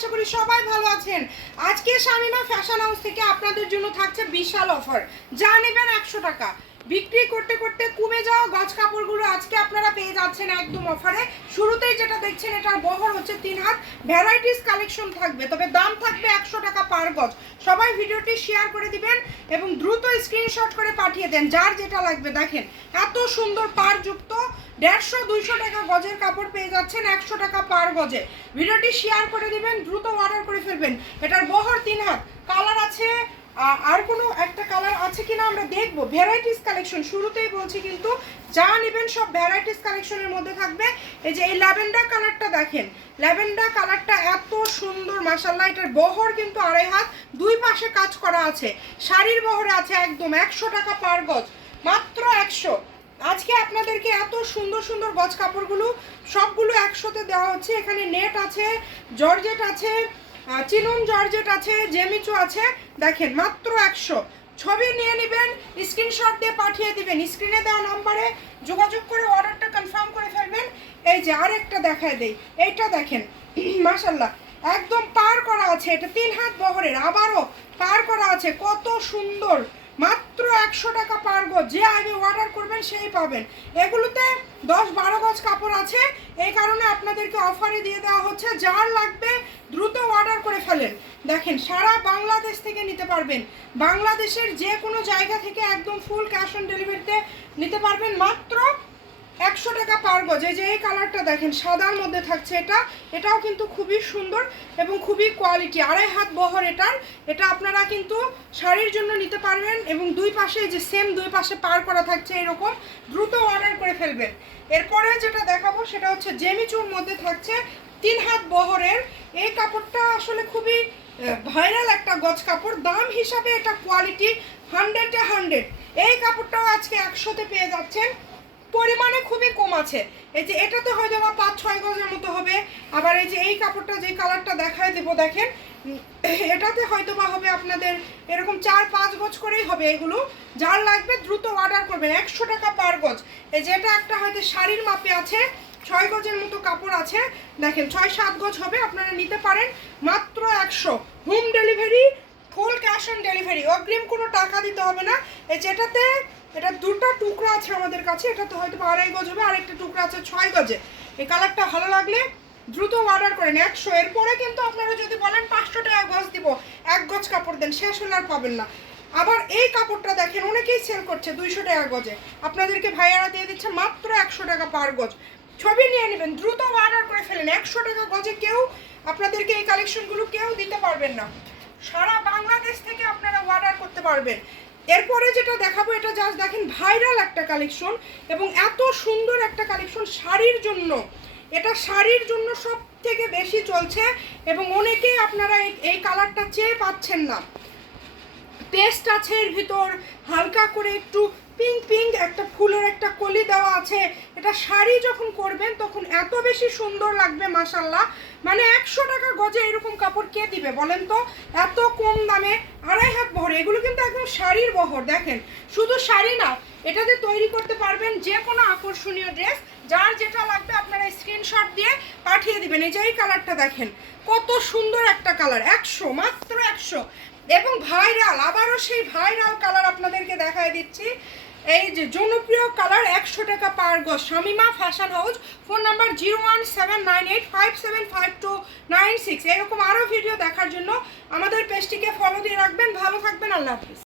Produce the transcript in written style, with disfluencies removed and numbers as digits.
আশা করি সবাই ভালো আছেন। আজকে শামিমা ফ্যাশন হাউস থেকে আপনাদের জন্য থাকছে বিশাল অফার। যা নেবেন 100 টাকা, বিক্রি করতে করতে কমে যাওয়া গজ কাপড়গুলো আজকে আপনারা পেয়ে যাচ্ছেন একদম অফারে। শুরুতেই যেটা দেখছেন এটার বহর হচ্ছে 3 হাত, ভ্যারাইটিস কালেকশন থাকবে, তবে দাম থাকবে 100 টাকা পার গজ। সবাই ভিডিওটি শেয়ার করে দিবেন এবং দ্রুত স্ক্রিনশট করে পাঠিয়ে দেন যার যেটা লাগবে। দেখেন এত সুন্দর পারযুক্ত 150-200 টাকা গজের কাপড় পেয়ে যাচ্ছেন 100 টাকা পার গজে। ভিডিওটি শেয়ার করে দিবেন, দ্রুত অর্ডার করে ফেলবেন। এটার বহর 3 হাত, কালার আছে আর কোনো একটা কালার আছে কিনা আমরা দেখবো। ভ্যারাইটিস কালেকশন শুরুতেই বলছি, কিন্তু যা নেবেন সব ভ্যারাইটিস কালেকশনের মধ্যে থাকবে। এই যে এই ল্যাভেন্ডার কালারটা দেখেন, ল্যাভেন্ডার কালারটা এত সুন্দর মাশাআল্লাহ। এটার বহর কিন্তু 2.5 হাত, দুই পাশে কাজ করা আছে, শাড়ির বহরে আছে একদম 100 টাকা পার গজ, মাত্র 100। আজকে আপনাদেরকে এত সুন্দর সুন্দর গজ কাপড়গুলো সবগুলো 100তে দেওয়া হচ্ছে। এখানে নেট আছে, জর্জেট আছে, চিনন জর্জেট আছে, জেমিচু আছে। দেখেন মাত্র 100। ছবি নিয়ে নেবেন, স্ক্রিনশট দিয়ে পাঠিয়ে দিবেন, স্ক্রিনে দেওয়া নাম্বারে যোগাযোগ করে অর্ডারটা কনফার্ম করে ফেলবেন। এই যে আরেকটা দেখায় দেই, এইটা দেখেন মাশাআল্লাহ একদম পার করা আছে। এটা 3 হাত বহরের, আবারও পার করা আছে, কত সুন্দর। মাত্র 100 টাকা পার গজ, যে আগে অর্ডার করবেন সেই পাবেন। এগুলোতে 10-12 গজ কাপড় আছে, এই কারণে আপনাদেরকে অফারে দিয়ে দেওয়া হচ্ছে। যার লাগবে দ্রুত অর্ডার করে ফেলেন। দেখেন সারা বাংলাদেশ থেকে নিতে পারবেন, বাংলাদেশের যে কোনো জায়গা থেকে একদম ফুল ক্যাশ অন ডেলিভারিতে নিতে পারবেন মাত্র 100 টাকা পার গজ। এই যে এই কালারটা দেখেন সাদার মধ্যে থাকছে, এটাও কিন্তু খুবই সুন্দর এবং খুবই কোয়ালিটি। 2.5 হাত বহর এটার, এটা আপনারা কিন্তু শাড়ির জন্য নিতে পারবেন এবং দুই পাশে যে সেম দুই পাশে পার করা থাকছে এরকম। দ্রুত অর্ডার করে ফেলবেন। এরপরে যেটা দেখাবো সেটা হচ্ছে জেমিচুর মধ্যে থাকছে 3 হাত বহরের। এই কাপড়টা আসলে খুবই ভাইরাল একটা গজ কাপড়, দাম হিসাবে এটা কোয়ালিটি 100-এ 100। এই কাপড়টাও আজকে 100তে পেয়ে যাচ্ছেন, পরিমাণে খুবই কম আছে। এই যে এটাতে হয়তো বা 5-6 গজের মতো হবে। আবার এই যে এই কাপড়টা যে কালারটা দেখায় দেবো দেখেন, এটাতে হয়তো বা হবে আপনাদের এরকম 4-5 গজ করেই হবে। এগুলো যার লাগবে দ্রুত অর্ডার করবেন, 100 টাকা পার গজ। এই যে এটা একটা হয়তো শাড়ির মাপে আছে, 6 গজের মতো কাপড় আছে, দেখেন 6-7 গজ হবে, আপনারা নিতে পারেন মাত্র 100। Home delivery, full cash on delivery, অগ্রিম কোনো টাকা দিতে হবে না। এই যেটাতে এটা দুটো টুকরা আছে আমাদের কাছে, এটাতে হয়তো 2.5 গজ হবে, আর একটা টুকরা আছে 6 গজে। এই কালারটা ভালো লাগলে দ্রুত অর্ডার করেন 100। এরপরে কিন্তু আপনারা যদি বলেন 500 টাকা গজ দিব, 1 গজ কাপড় দেন, শেষ হলে আর পাবেন না। আবার এই কাপড়টা দেখেন অনেকেই সেল করছে 200 টাকা গজে, আপনাদেরকে ভাইয়ারা দিয়ে দিচ্ছে মাত্র 100 টাকা পার গজ। ছবি নিয়ে নেবেন, দ্রুত অর্ডার করে ফেলেন। 100 টাকা গজে কেউ আপনাদেরকে এই কালেকশনগুলো কেউ দিতে পারবেন না, সারা বাংলাদেশ থেকে আপনারা অর্ডার করতে পারবেন। এরপরে যেটা দেখাবো এটা জাস্ট দেখেন ভাইরাল একটা কালেকশন এবং এত সুন্দর একটা কালেকশন শাড়ির জন্য। এটা শাড়ির জন্য সব থেকে বেশি চলছে এবং অনেকেই আপনারা এই কালারটা চেয়ে পাচ্ছেন না। পেস্ট আছে এর ভিতর, হালকা করে একটু পিঙ্ক পিঙ্ক একটা ফুলের একটা কলি দেওয়া আছে। এটা শাড়ি যখন করবেন তখন এত বেশি সুন্দর লাগবে মাশাআল্লাহ। মানে 100 টাকা গজে এরকম কাপড় কে দিবে বলেন তো, এত কম দামে 2.5 হাত বহর। এগুলো কিন্তু একদম শাড়ির বহর। দেখেন শুধু শাড়ি না, এটাতে তৈরি করতে পারবেন যে কোনো আকর্ষণীয় ড্রেস। যার যেটা লাগবে আপনারা স্ক্রিনশট দিয়ে পাঠিয়ে দিবেন। এই যে এই কালারটা দেখেন কত সুন্দর একটা কালার, 100, মাত্র 100 এবং ভাইরাল। আবারও সেই ভাইরাল কালার আপনাদেরকে দেখায় দিচ্ছি। এই যে জনপ্রিয় কালার, 100 টাকা পার গজ। Shamima fashion house, phone number 01798575296। এরকম আরও ভিডিও দেখার জন্য আমাদের পেজটিকে ফলো দিয়ে রাখবেন। ভালো থাকবেন, আল্লাহ হাফিজ।